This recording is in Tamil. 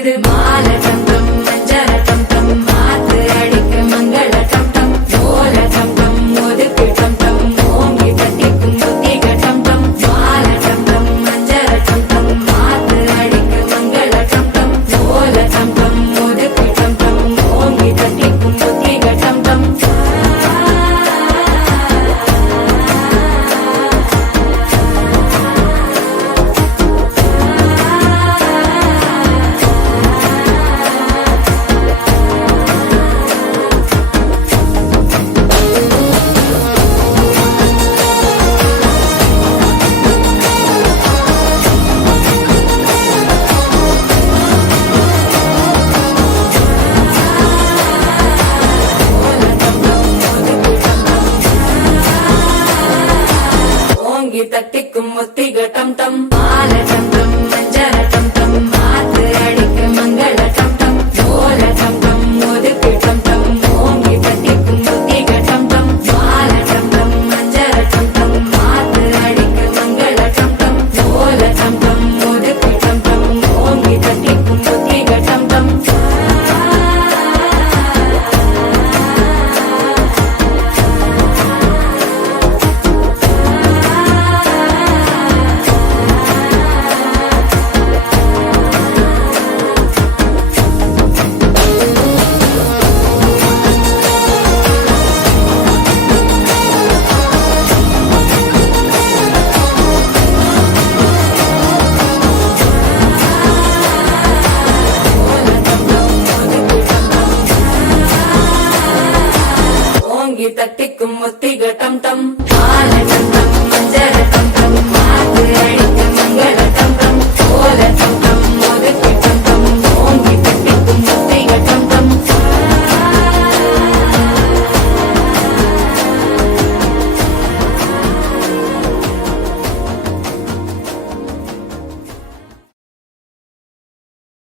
இது மால டம் டம் மஞ்சர டம் டம் மாத்து அடிக்க மங்கள டம் டம் ஓல டம் டம் ஒதுக்கு டம் டம் ஓங்கி தட்டிக்கும் புத்திக டம் டம் மால டம் டம் மஞ்சர டம் டம் மாத்து அடிக்க மங்கள டம் டம் ஓல டம் டம் ஒதுக்கு டம் டம் ஓங்கி தட்டிக்கும் புத்திக டம் டம் ஓங்கி தட்டிக்கும் முத்திக டம் டம் மால டம் டம் மஞ்சர டம் டம் மாத்து அடிக்க மங்கள டம் டம் ஓல டம் டம் ஒதுக்கு டம் டம் ஓங்கி தட்டிக்கும் முத்திக டம் டம் மால டம் டம் மஞ்சர டம் டம் மாத்து அடிக்க மங்கள டம் டம் ஓல டம் டம் ஒதுக்கு டம் டம் ஓங்கி தட்டிக்கும் முத்திக டம் டம் ஓங்கி தட்டிக்கும் முத்திக டம் டம் மால டம் டம் மஞ்சர டம் டம் மாத்து